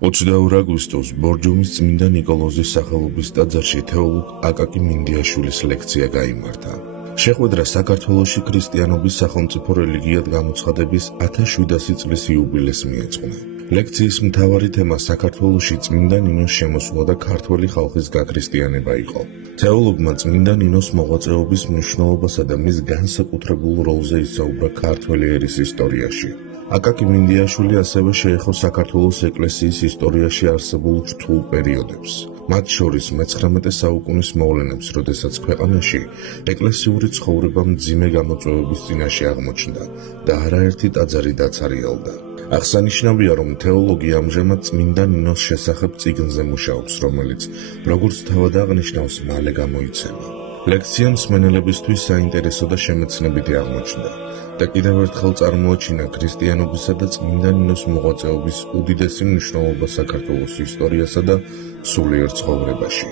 22 აგვისტოს ბორჯომის წმინდა ნიკოლოზის სახელობის ტაძარში თეოლოგ აკაკი მინდიაშვილის ლექცია გაიმართა. შეხვედრა საქართველოში ქრისტიანობის სახელმწიფო რელიგიად გამოცხადების 1700 წლის იუბილეს მიეძღვნა. ლექციის მთავარი თემა საქართველოში წმინდა ნინოს შემოსვლა და ქართველი ხალხის გაქრისტიანება იყო. თეოლოგმა წმინდა ნინოს მოღვაწეობის მნიშვნელობასა და მის განსაკუთრებულ როლზე ისაუბრა ქართველი ერის ისტორიაში. აკაკი მინდიაშვილი ასევე შეეხო საქართველოს ეკლესიის ისტორიაში არსებულ რთულ პერიოდებს, მათ შორის მე-19 საუკუნის მოვლენებს, როდესაც ქვეყანაში ეკლესიური ცხოვრება მძიმე გამოწვევების წინაშე აღმოჩნდა და არაერთი ტაძარი დაცარიელდა. აღსანიშნავია, რომ თეოლოგი ამჟამად წმინდა ნინოს შესახებ წიგნზე მუშაობს, რომელიც, როგორც თავად აღნიშნავს, მალე გამოიცემა. ლექცია მსმენელებისთვის საინტერესო და შემეცნებითი აღმოჩნდა და კიდევ ერთხელ წარმოაჩინა ქრისტიანობისა და წმინდა ნინოს მოღვაწეობის უდიდესი მნიშვნელობა საქართველოს ისტორიასა და სულიერ ცხოვრებაში.